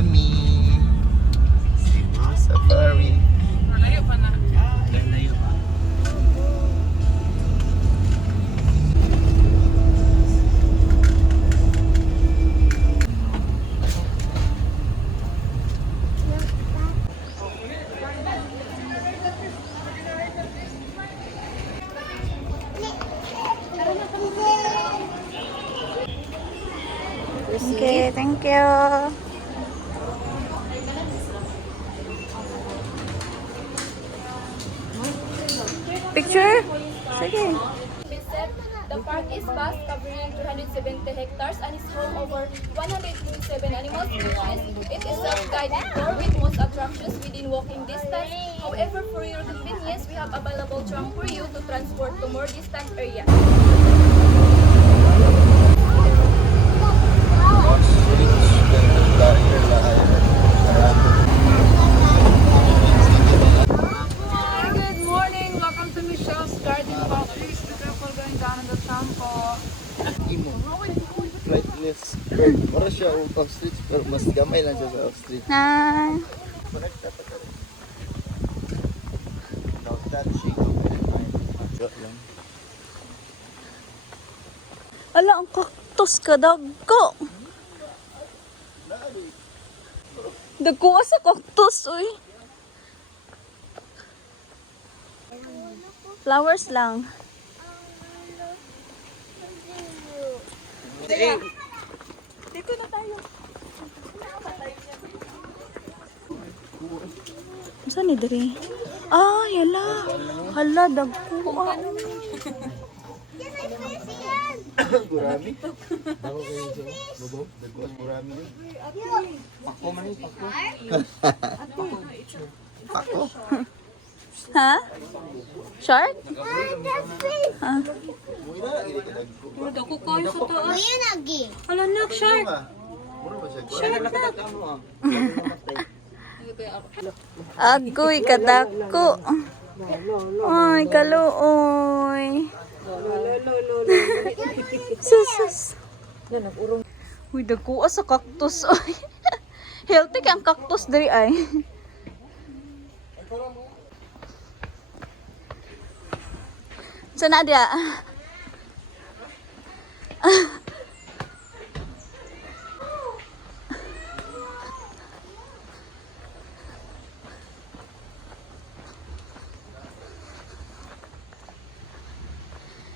kami. Cebu Safari. Malayo pa na. Layo pa. Okay, thank you. Picture? Sige. The park is vast, covering 270 hectares and is home over 127 animal species. It is self-guided tour with most attractions within walking distance. However, for your convenience, we have available trunk for you to transport to more distant areas. Good morning! Welcome to Michelle's Garden Walk. Please be careful going down in the trampo. Imo. Flightless. Para siya off-street pero mas gamay lang siya sa off-street. Hi. Connect pa ka. No touching. Lang. Ala, ang cactus ka, dagko. Dagko sa cactus, uy. Flowers lang. Dito na tayo. Saan ni Dre? Ah, yala. Hala, dagko. Gurami. Ako kayo sa bobo. Dagwas gurami yun. Pako man yun, pako. Pako. Ha? Shark? Ha? Dako kayo sa taas. Ayan lagi. Hala, nak, shark. Mura ba siya? Agoy, kadako. Ay, kaluoy. Sus. Uy, dagko sa cactus. Oy. Healthy kang cactus diri ay. Sana dia.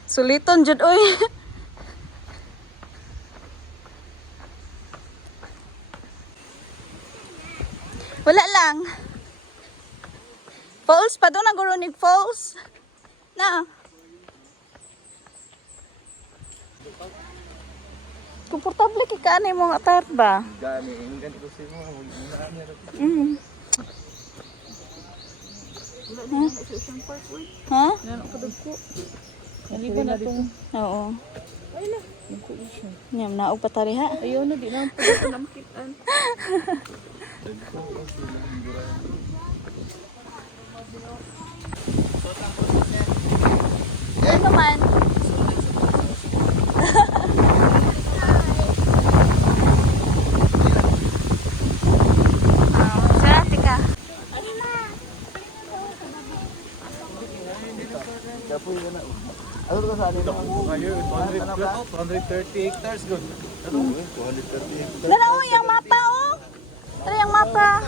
Suliton jud oy. Wala lang. Falls pa doon ang Gurunig Falls. Na. Komportable kay kanay mo nga tayar ba? Gani, yung ganito ko siya mo. Muna niya. Ha? Nanak pa dagko. Kaliban na itong... Oo. Ay na. Nagko siya. Nyam, naog pa tari ha? Ayaw na, di na ang pagkakita na makitaan. Ano man? Sarati ka. Kapoy na na. Ano ka sa anin? 230 hectares good. Ano? 230 hectares. Dala yung mapa oh. Tara yung mapa.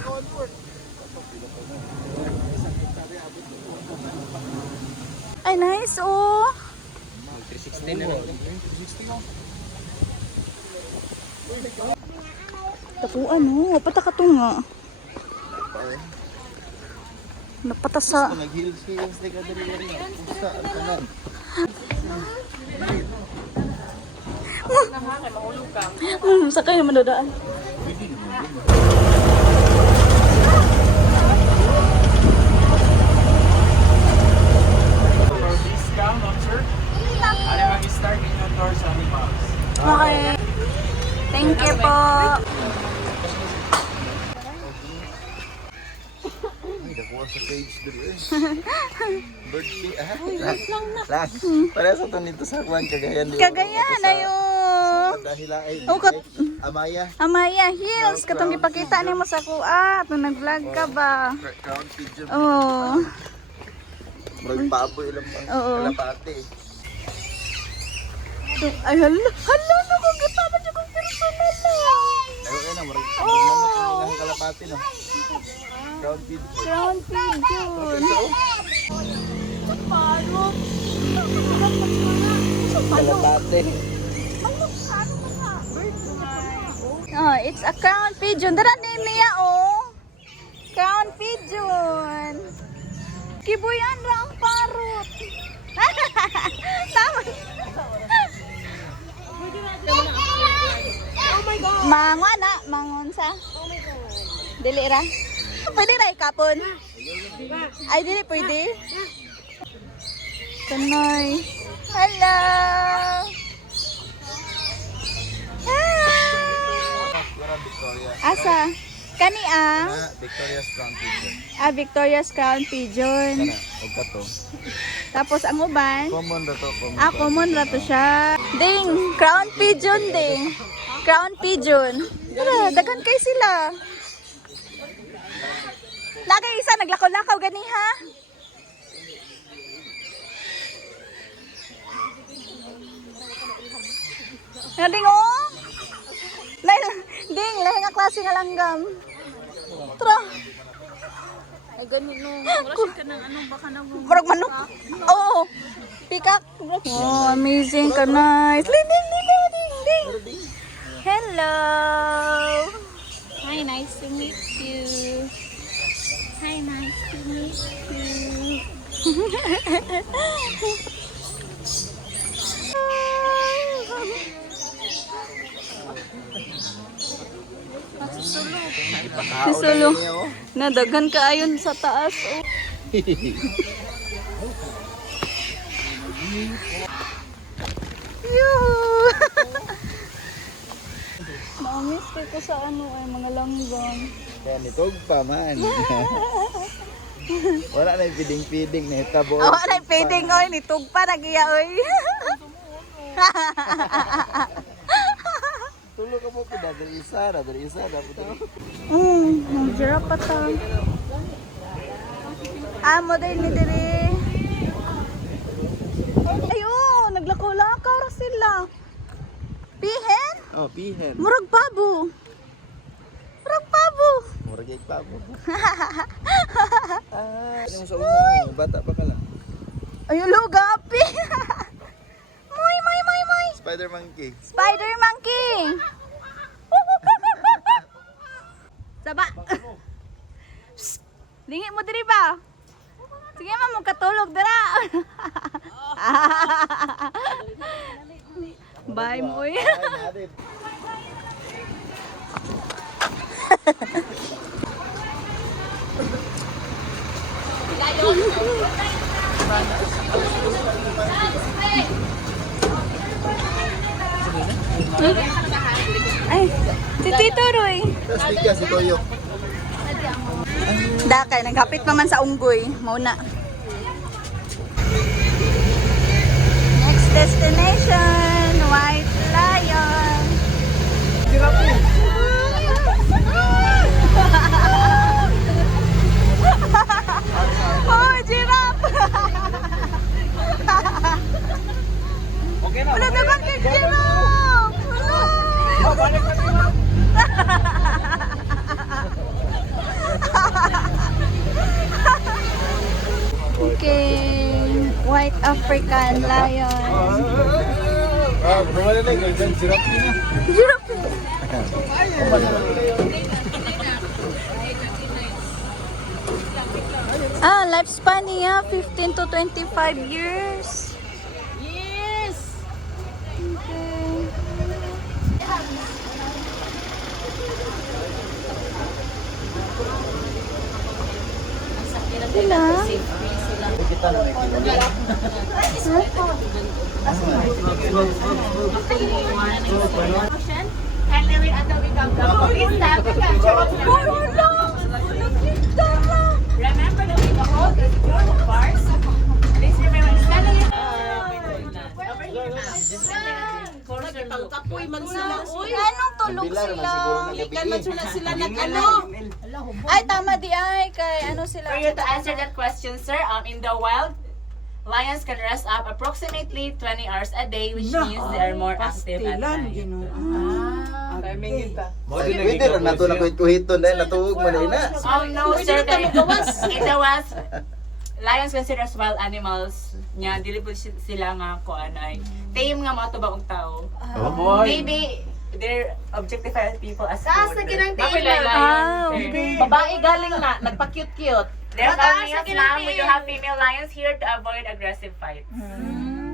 Ay nice oh. 360 na lang. Tapuan oh, patakatunga. Napatasa. Nag-hills hills na kadali na rin. Pusta ang tanan. Sakay naman dadaan. Discount on sir. Ano mag-start in your doors sa animals? Okay. Thank you po. Ay, nakuha sa cage dito eh. Bird feed. Last. Para sa to nito sa Juan Cagayan. Kagaya na yun. Dahil nila ay Oh, Amaya. Amaya Hills, katong gipakita nimo sa kuha, atong nag-vlog ka ba? Crown pigeon. Oh. Murag baboy lang pang Oo. kalapate. Ay hala na ko kita na jud kong personal lang. Ayun na, murag manok ang kalapate no. Crown pigeon. Crown pigeon. Kalapate. Oh, it's a crown pigeon. Dara name niya oh. Crown pigeon. Kibuyan ra ang parot. Tama. Mangwa na, mangon sa. Dili ra. Pwede ra ikapon. Ay dili pwede. Kanoy. Hello. Victoria. Asa? Kani ah? Victoria's Crown pigeon. Ah, Victoria's Crown Pigeon. Kana, og kato. Tapos ang uban? Common ra to, common. Ah, common ra to siya. Ding, Crown Pigeon ding. Crown Pigeon. Tara, daghan kay sila. Lagay isa, naglakaw-lakaw gani ha? Ding oh! Ding, lahi nga klase nga langgam. Tara. Ay, ganun no. Wala ka ng ano, baka nang Murag manok. Oo. Pikak. Oh, amazing ka nice. Ding, ding, ding, ding, ding. Hello. Hi, nice to meet you. Hi, nice to meet you. Sisulo. Nadaghan ka ayon sa taas. Oh. Yoo! Ma-miss ko sa ano ay mga langgam. Kaya nitog pa man. Wala na yung piding-piding na hitabo. Awa na pwedeng oy nitug pa nagiya oy. Tulog ka po ko dari isa dapat. Magjara pa ta. Amo din ni diri. Ayo, naglakaw-lakaw ra sila. Pihen? Oh, pihen. Murag babo. Murag babo. Murag ay pa mo. Ano sa una mo, bata pa ka lang. Ayo lugapi. Moy. Spider monkey. Spider monkey. Saba. Psst. Lingi mo diri ba? Sige mo katulog dira. Bye mo. Ay, natin. Ay, si Tito Roy. Tapos tika si Toyo. Dakay, naghapit pa man sa unggoy. Mauna. Next destination, White Lion. Oh, giraffe! Okay na. Wala naman kay giraffe! Wala! Balik ka na. Okay, White African Lion. Wala na yung giraffe na. Giraffe! Ah, lifespan niya 15 to 25 years. Yes! Okay. Sila? Kita na may kilala. Kindly wait until we come down. Please stand to capture what's Remember that we hold the beautiful parts. Please remember standing. Over here, ma'am. Kapoy man sila. Uy, Anong tulog Bilar man sila? siguro ng gabi. kan man sila nag-ano. Ay, tama di ay. Kay ano sila? For you to answer that question, sir, in the wild, lions can rest up approximately 20 hours a day, which means they are more active at night. Pwede rin nato na kuhit-kuhiton dahil natuhog man na. No, sir. In the wild, lions considered as wild animals. Nya, dili po sila nga ko ano ay tame nga mga tubag og tao. Maybe they're objectified people as food. Okay. Babae galing na, nagpa-cute-cute. There's only a ma'am. We do have female lions here to avoid aggressive fights.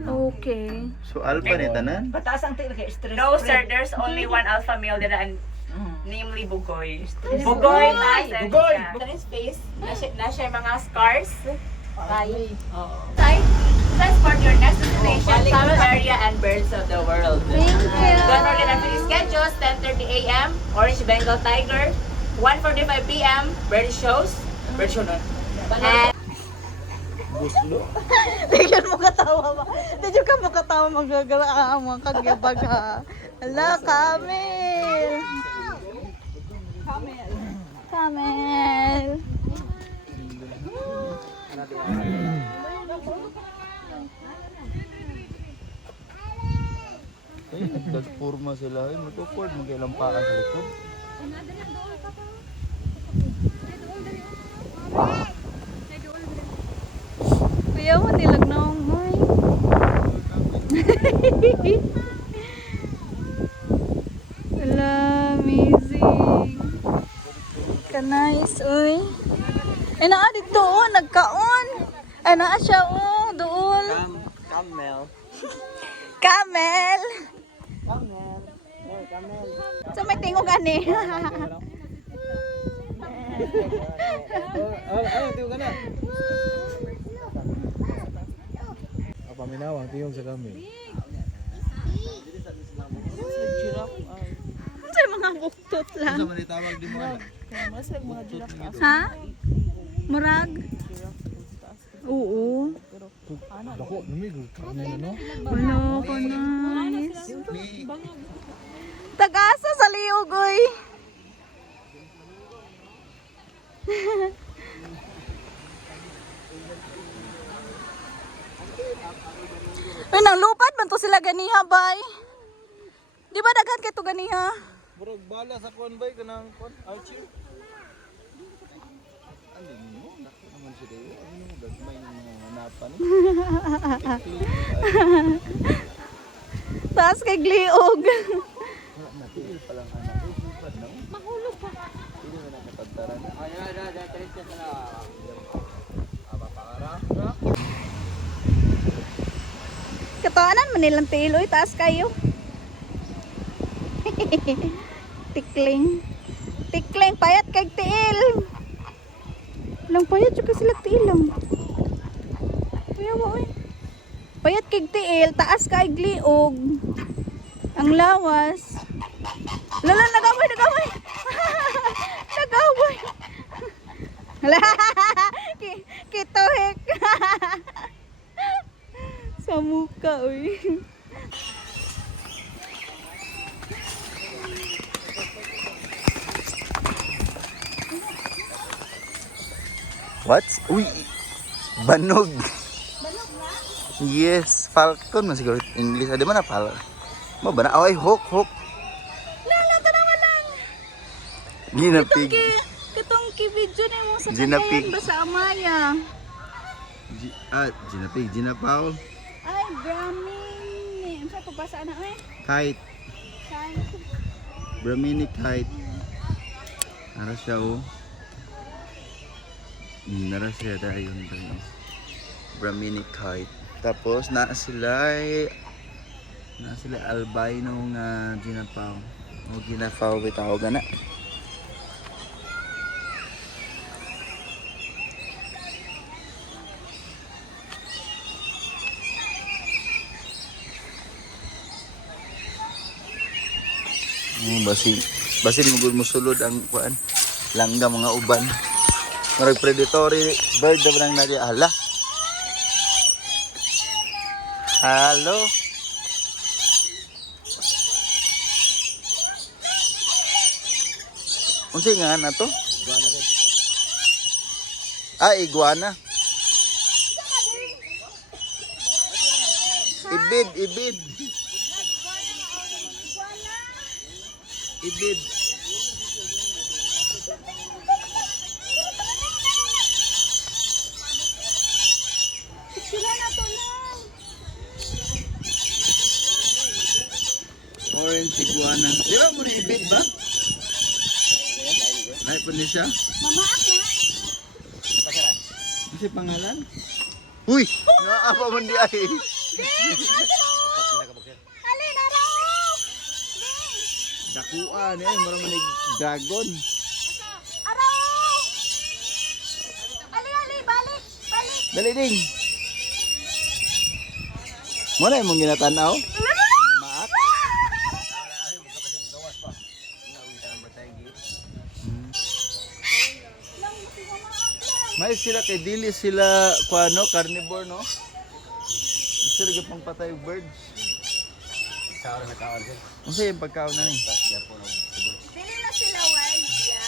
Okay. So alpha ni tanan. Pataas ang tail kay stress. No, sir. There's only one alpha male there, namely Bugoy. Bugoy, massive. Bugoy! On his face, na siya mga scars. Side, transport your next destination, travel area, and birds of the world. Thank you. Don't forget our free schedules, 10:30 a.m., Orange Bengal Tiger, 1:45 p.m., bird shows. Bird show nun. And Tingnan mo katawa ba? Hindi ka mo katawa magagawa ang mga kagyabag ha. Hala, Camel! Camel! Nagpurma sila. Matupod mo kailang paa sa likod. Kuya mo nilag na umoy. Wala, amazing. Ka-nice, uy. Ay, naa dito, oh, nagkaon. Ay, naa siya, oh, doon. Camel. Camel. So, may tingog ani. Tiyo ka na. Paminawang, tiyong sa kami. Ano sa mga buktot lang? Sa manitawag di mo alam. Ha? Murag? Oo. Dako, namig. Karne na, no? Ano ko nice. Tagasa sa liog, oy. Ay, nang lupad man to sila ganiha, bay. Di ba daghan kay to ganiha? Murag bala sa kon bay kanang kon Archie. Ano mo? Nako naman siya kayo. Ano mo gagmay ng mga hanapan? Taas kay gliog. Natigil pa lang anak. Mahulog pa. Hindi mo na napagtaran. Katawanan man nilang tiloy, taas kayo. Tikling. Tikling, payat kay tiil. Lang payat juga sila tiilang. Kuya ba, oy. Payat kay tiil, taas kay gliog. Ang lawas. Lala, nagaway, nagaway. Nagaway. Hala, kituhik. Sa muka, uy. What? Uy! Banog! Yes, falcon man siguro English. Adi man na falcon. Mo ba na? Ay, hawk. Lala, tanawa lang. Ginapig. Katong ki-video na mo sa Ginapig. kanayan ba sa Amaya? Ginapig. Ginapaw. Ay, Brahmin. Sa pabasa na, eh. Kite. Brahminic kite. Nara siya, oh. Nara siya dahil yun. Brahminic kite. Tapos, na sila albino nga ginapaw. O ginapaw, bitaw ka na. Basin mo sulod ang kuan langga mga uban. Marag predatory bird daw nang nadi ala. Hello. Unsay nga na to? Ah, iguana. Ibid, ibid. Ibid. Sila na to lang. Orange iguana. Di ba mo na ibid ba? Ay, po ni siya. Mama ako. Ano pangalan? Uy! Naapa mo di ay. Ali na raw. Dakuan eh. Marami na dragon. Araw. Ali, balik. Balik. Dali ding. Muna yung mong ginatanaw? Maak? May sila kay dili sila kuano carnivore no? Sila gyud pang patay birds. Kaon na kaon. Unsa yung pagkaon na ni? Dili na sila wild, ya.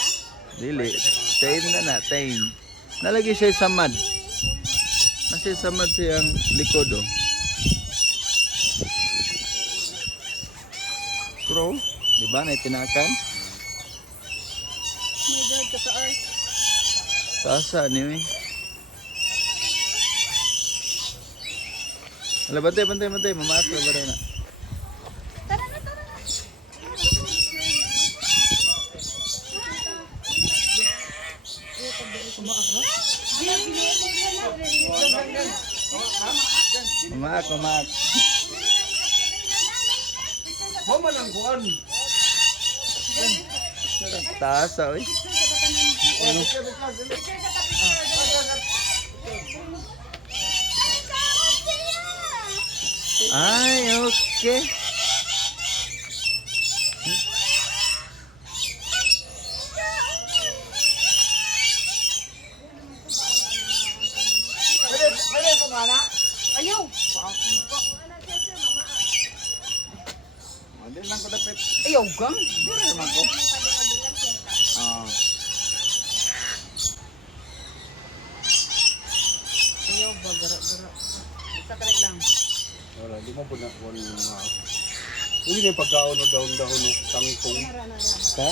Dili. Tame na, tame. Nalagi siya sa mud. Kasi sa mud siyang likod oh. Crow, di ba na tinakan? My God, kataor. Sasa ni. Ala bantay, mamaak na ba rin na? Tara na, tara na. Mamaak. Mama lang kuan. Tasa, oy. Ay, okay. Hindi lang ko dapat. Ayaw gang. Hindi naman ko. Ah. Ayaw ba, gara-gara. Basta ka lang. Wala, di mo po na kuan mga. Hindi na yung pagkaon o daon-daon o tangkong. Ka?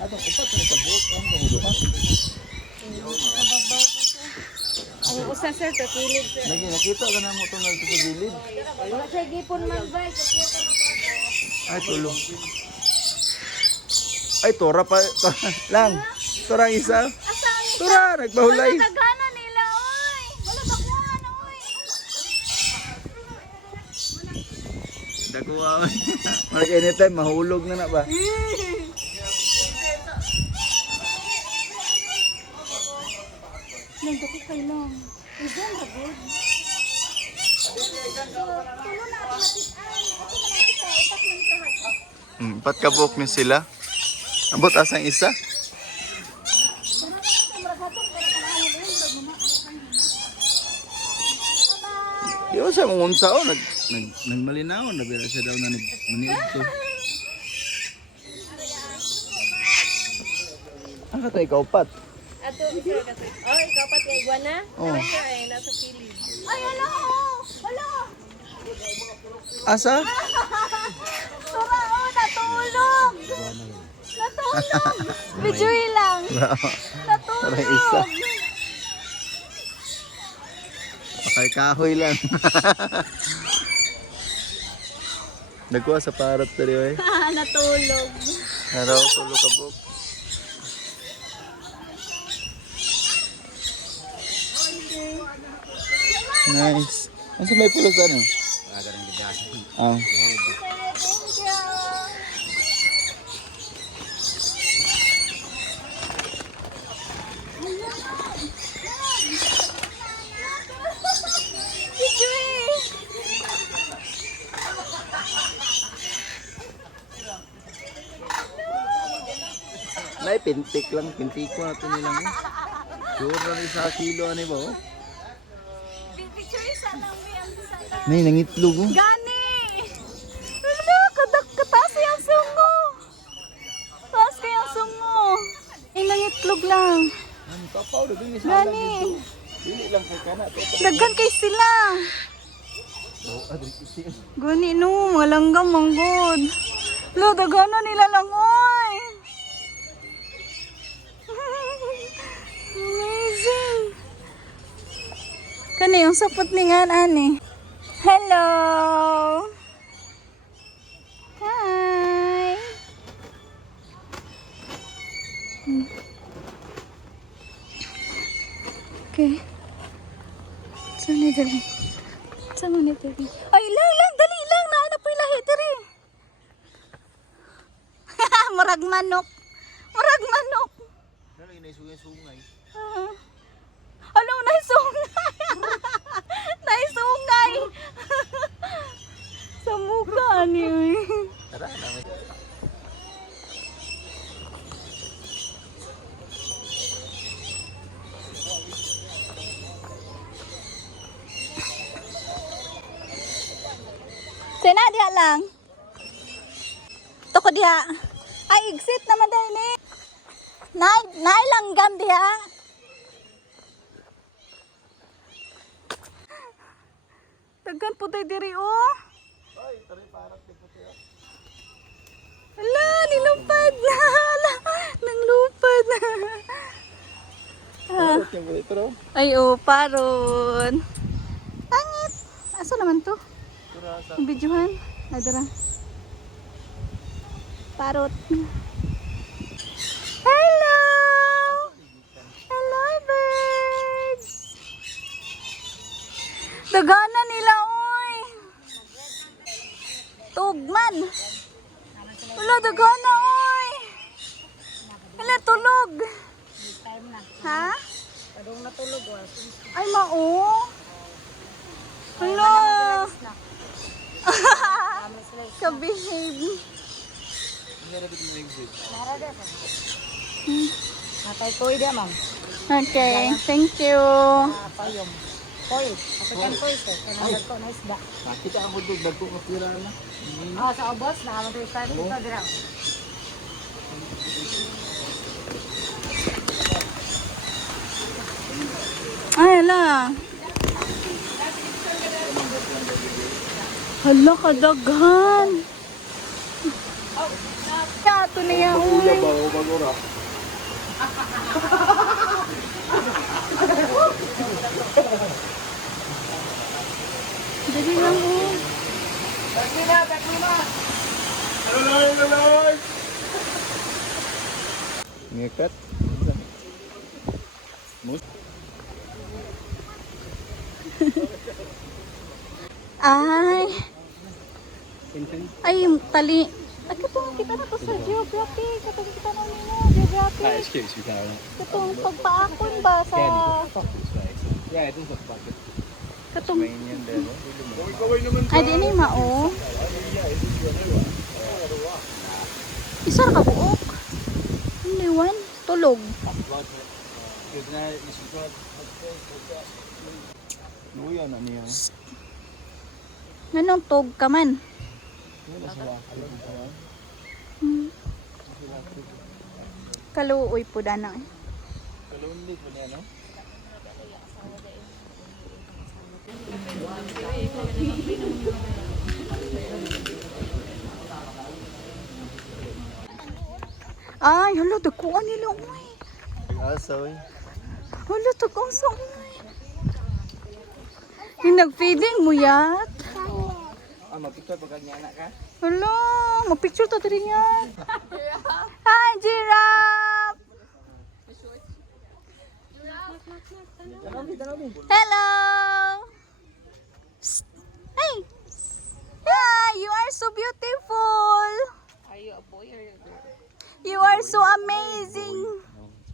Atong upat na sa buhok. Ang pangulo ka. Ang usa sir, kakilid sir. Lagi, nakita ka na mo itong nagto sa gilid. Wala siya gipon man ba? Ay, tulong. Ay, tora pa. Lang. Tora ang isa. Asaan ni? Tora, nagbahulay. Wala dagana nila, oy. Wala bakuhan, oy. Dakuha. Marag anytime, mahulog na ba? Nang dako kay lang. Igan ra good. Tulo na ako nakitaan. Ako na nakita, upat lang kahat. Pat kabuk ni sila. Abot asang isa. Di ba siya mong unsa o? Nagmalinaw. Nabira siya daw na maniod to. Ang katay kaupat. Ato, sir, kasi. Oh, ikaw pa kay iguana? Oh. Ay, nasa kilid. Ay, hala, oh. Hala. Asa? Tura, oh, natulog. Natulog. Bijoy lang. Natulog. Parang isa. Pakay kahoy lang. Nagkuha sa parot tari eh. Natulog. Naraw tulo kabuk. Nice. Ano may pulos ano? Ah. Nay, pintik lang. Pintiko na ito nilang. Sure na rin sa kilo. Ano ba? Oh? Picture isa lang yan. Nay, nangitlog. Oh. Gani! Wala, kataas yung sungo. Taas kayang sungo. Pao na dili sa alam Gani. dito. Dili lang kay kana. Daghan kay sila. Oh, adri kasi. Gani no, mga langgam manggod. Lo, daghan na nila lang oy. Amazing. Kani yung sapot ni nga ani. Hello. Hi. Okay. Saan ni dali? Saan ni dali? Ay, lang, dali lang. Nahanap po yung lahi, dali. Murag manok. Murag manok. Dali na sungay-sungay. Ano, naisungay. Naisungay. Sa mukha niyo. Tara na. Sina diha lang. Toko diha. Ay, exit naman dahil ni. Nay langgam diha. Daghan po tayo diri oh. Ay, tari parang puti. Ala, nilupad na. Ala, nanglupad na. Parang yung ito raw. Ay, oh, paron. Pangit. Asa naman to? Turasa. Yung videohan. Ay, dara. Parot. Hello! Hello, birds! Dagana nila, oy! Tugman! Wala, dagana, oy! Wala, tulog! Ha? Padong natulog wa. Ay, mao! Wala! Ka-behave. Natay koy dia ma'am. Okay, thank you. Payom. Koy, African koy ko. Kanang ko na isda. Nakita ako doon, dagko ka pira na. Ah, sa obos na amo to start dito dira. Ay, ala. Hala, kadaghan. Kato niya, uy. Bago bago ra. Dali lang, uy. Ngikat. Mus. Ay. Ay, yung tali. Ay, katong kita na to sa geography. Katong kita na nila, geography. Excuse me, Carla. Katong pagpaakon ba sa... Yeah, ito sa pocket. Katong... Main yan din. Kaway naman Ay, di ni mao. Isa ra ka buok. Only one. Tulog. Luya na niya. Nanong tog ka man. Kaluoy po dana. Kalundig mo niya, no? Ay, hala, dakuan nila, uy. Aso, eh. Hala, dakuan sa uy. Yung nag-feeding mo yat. Ah, mag-picture pagka niya anak ka? Hala, mag-picture ta rin yan. Hi, giraffe! Hello! Psst. Hey! Hi, you are so beautiful! Are you a boy or a girl? You are so amazing!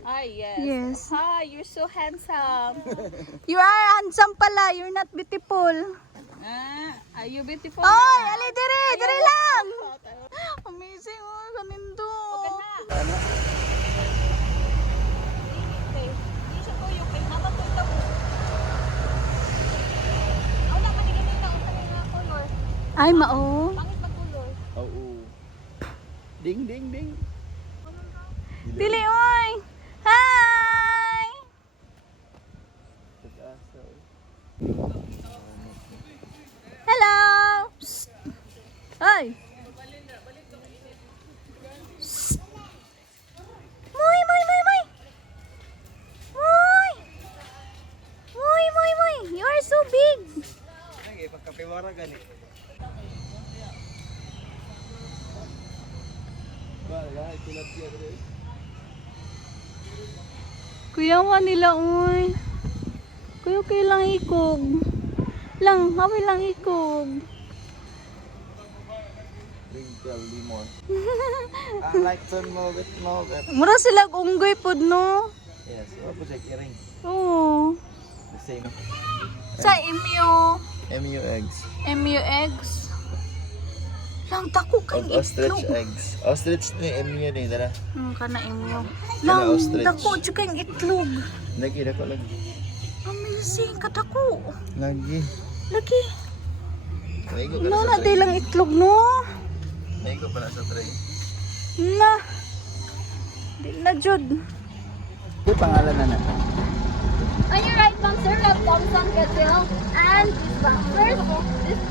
Ah, yes. Yes. Hi, you're so handsome. You are handsome pala, you're not beautiful. Are you beautiful? Oy, ali dire, dire lang. Amazing, oh, kanindo. Ay, mao. Oo. Ding, ding, ding. Dili, oy. Hi. gani. Wala, tilapia dre. Kuyawa nila, uy. Kuya, kailang ikog. Lang, haway lang ikog. Wrinkle lemon. I like to move it. Mura sila unggoy pod, no? Yes, what was it? Earring. Oo. The same. Sa MU. MU eggs. MU eggs. Lang, dako kay Ostrich itlog. eggs. Ostrich ni MU ni dara. Kana MU. Kana Lang, ostrich. dako tsaka yung itlog. Lagi dako lagi. Amazing, kadako. Lagi. Lagi. Maigo ka No, na sa natay tray. lang itlog, no? Maigo pa na sa tray. Na. Di na, Jud. Ano pangalan na na? On your right, ma'am, sir, we have Thompson Gazelle and this boxers.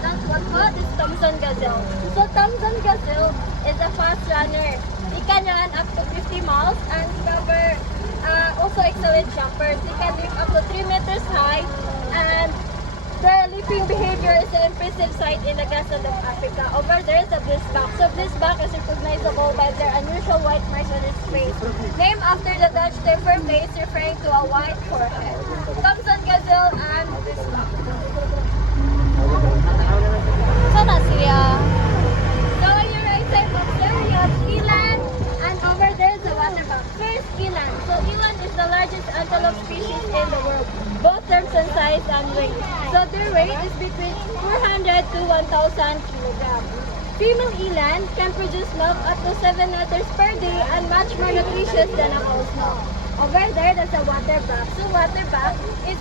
That's one po, this Thompson Gazelle. So Thompson Gazelle is a fast runner. He can run up to 50 miles and cover also excellent jumpers. He can leap up to 3 meters high, and their leaping behavior is an impressive sight in the grassland of Africa. Over there is a blisbok. So blisbok is recognizable by their unusual white marks on its face, named after the Dutch term for face, referring to a white forehead. Thompson Gazelle and blisbok. Sana siya? So on your right side, sir, you have eland, and over there is a waterbuck. First, eland. So eland is the largest antelope species in the world, both terms and size and weight. So their weight is between 400 to 1,000 kilograms. Female eland can produce milk up to 7 liters per day and much more nutritious than a cow's milk. Over there, there's a waterbuck. So waterbuck is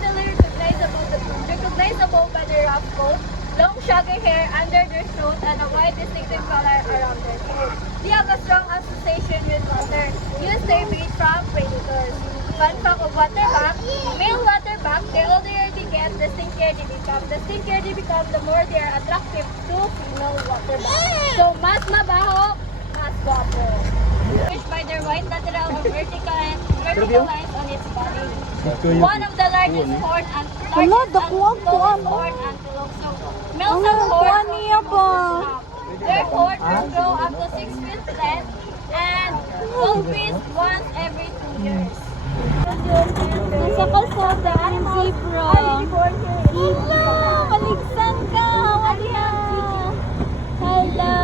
recognizable by their rough coat, long shaggy hair under their throat, and a white distinctive color around their throat. They have a strong association with water, use their meat from predators. Fun fact of waterbuck, male waterbuck, the older they get, the stinkier they become. The stinkier they become, the more they are attractive to female waterbuck. So, mas mabaho, mas guapo. Distinguished by their white lateral or vertical lines on its body. One of the largest horn and dakuwag ko, ano? horn antelope. So, males have horns. niya ba? Their horn will grow up to 6 feet length and will freeze once every 2 years. Nasa kalsada ang zebra. Hala, maligsan ka. Wala. Hala.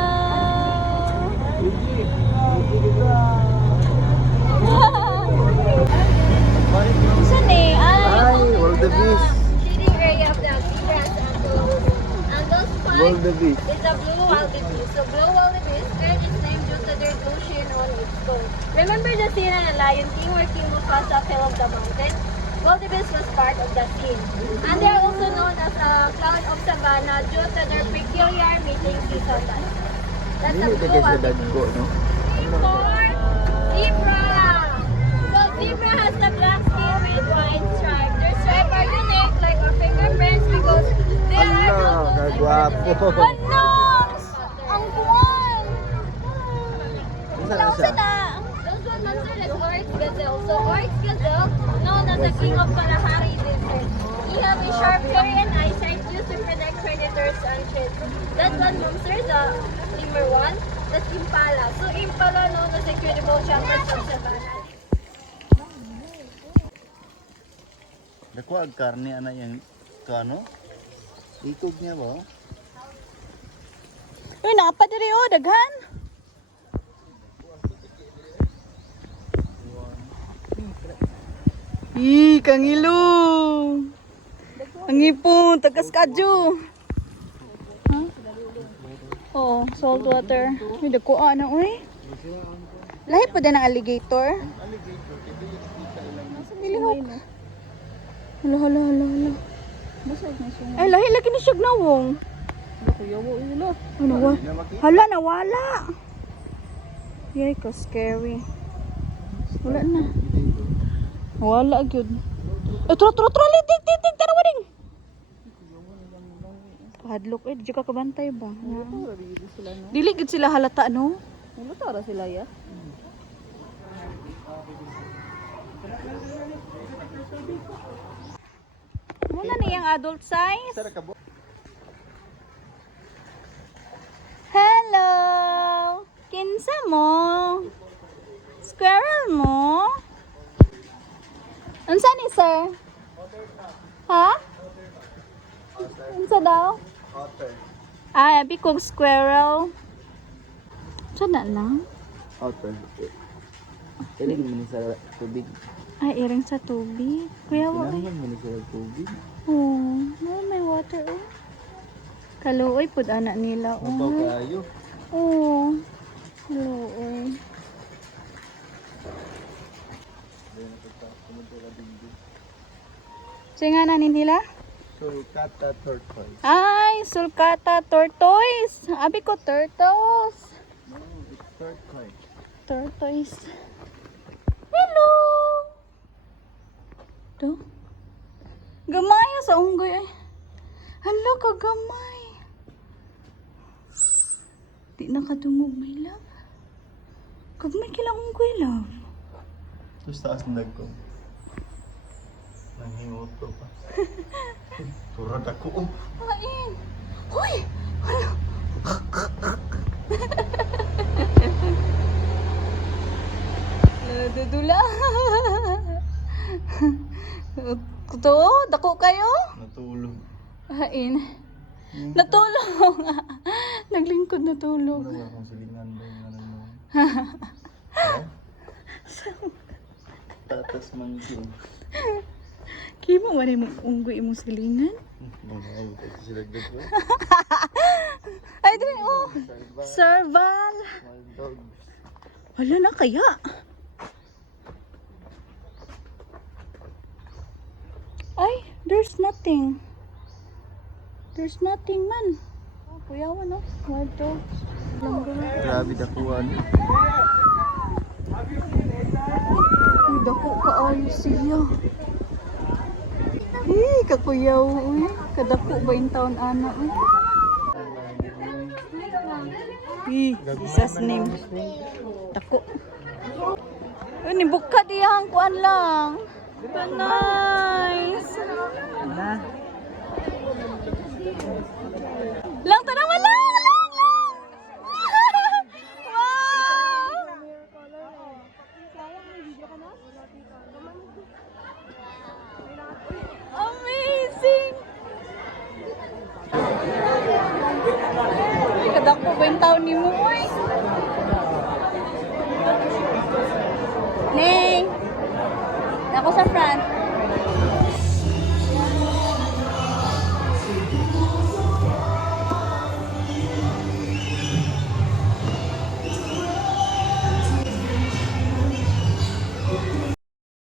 Saan eh? Ay, wildebeest. Breeding area of the zebras antelope. And those five Wildebeest. is a blue wildebeest. So blue wildebeest earned its name due to their blue sheen on its coat. Remember the scene in The Lion King where King Mufasa fell off the mountain? Wildebeest was part of that scene. And they are also known as a clown of savannah due to their peculiar mating season. That's a Hindi blue ka sa wildebeest. dagko, no? For zebra. So zebra has the black skin with white stripe. Their stripe are unique like our fingerprints because they are Ala, almost kagwapo. Ano? Ang buwan. Saan na siya? Those one monster is Oryx gazelle. So Oryx gazelle, known as the king of Kalahari desert. He have a sharp hair and eyesight used to protect predators and kids. That one monster is a lemur one. That's impala. So impala known as the incredible jumpers of savannah. Dako ag karne ana yang kano? Ikog niya ba? Uy, napa diri oh, daghan. Kangilo. Ang ipon, tagas kadyo. Ha? Oo, salt water. Uy, dagkuan na, uy. Lahi pa din ang alligator. Nasa nilihok. Hala, hala, hala, hala. Ay, lahi lagi ni siyag nawong. Ano wa? Hala, nawala. Yay, ka scary. Wala na. Wala gyud. Tro, tik, tara wading. Hadlok di ka kabantay ba? Dili gid sila halata no? Wala tara sila ya. Muna niyang adult size. Sara ka bo. Hello! Kinsa mo? Squirrel mo? Unsa ni sir? Ha? Unsa daw? Otter. Ay, abi kog squirrel. Unsa na lang? Otter. Iling mo sa tubig. Ay, iring sa tubig. Kuya, wa. Kailangan mo sa tubig. Oh, may water oh. Kaluoy pud anak nila Mabaw oh. kayo. Oh. Kaluoy. Singa na nila? Sulcata tortoise. Ay, sulcata tortoise. Abi ko turtles. No, it's tortoise. Tortoise. Hello. To. Gamay sa unggoy ay. Hala ka gamay. Di nakadungog may love. Kagmay kilang unggoy love. Tapos taas na ko. Nangingoto pa. Turad ako. Kain. Hoy. Dudula. Kuto, dako kayo? Natulog. Hain. Natulog. Naglingkod natulog. Wala akong silingan ba yung ano mo. Tatas man yun. Kimo man mo unggoy imong silingan? Mga ayaw kasi sila dito. Ay, dili oh. Serval. Wild dogs. Wala na kaya. Ay, there's nothing. There's nothing man. Oh, kuyawan no. Wild dogs. Grabe dakuan. Ay, dako kaayo siya. Kakuyaw. Uy. Kadako ba yung taon ana? Jesus name. Dako. Ay, nibuka diyang kuan lang. Nice. Lang tanang wala. Amazing! Kadako ba yung taon ni mo, oy? Neng! Ako sa